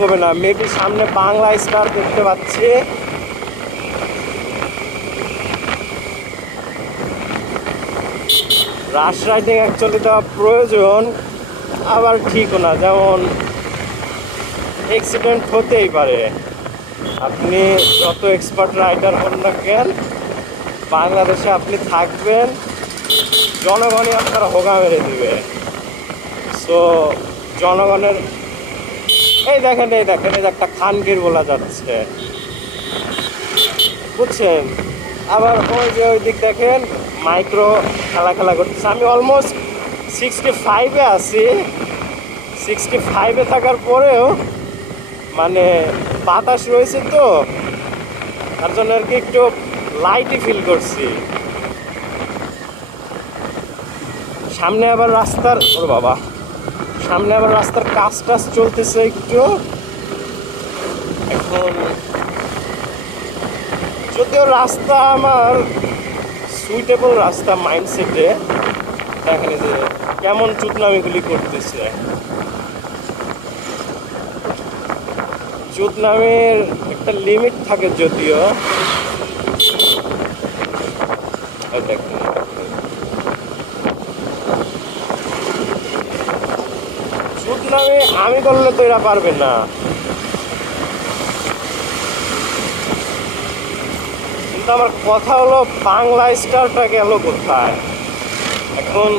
হবে না, মেবি সামনে বাংলা স্টার দেখতে পাচ্ছি। রাশ রাইডিং অ্যাকচুয়ালি দেওয়া প্রয়োজন, আবার ঠিকও না, যেমন অ্যাক্সিডেন্ট হতেই পারে। আপনি যত এক্সপার্ট রাইডার হন না কেন, বাংলাদেশে আপনি থাকবেন, জনগণই আপনারা হোগা মেরে দিবে। সো জনগণের এই দেখেন এই যে একটা খানগির বলা যাচ্ছে, বুঝছেন। আবার ওই যে ওই দিক দেখেন মাইক্রো খেলা করতেছে। আমি অলমোস্ট 65-এ আছি। 65-এ থাকার পরেও মানে বাতাস রয়েছে তো, তার জন্য আর কি একটু লাইটই ফিল করছি। সামনে আবার রাস্তার ওরে বাবা, সামনে আবার রাস্তার কাজ টাজ চলতেছে একটু। এখন যদিও রাস্তা আমার সুইটেবল রাস্তা মাইন্ডসেটে, দেখেন যে কেমন চুদনামিগুলি করতেছে। চুদনামির একটা লিমিট থাকে যদিও, দেখেন চুদনামি আমি করলে তো এরা পারবে না। কিন্তু আমার কথা হলো বাংলা স্টারটা গেল কোথায় এখন?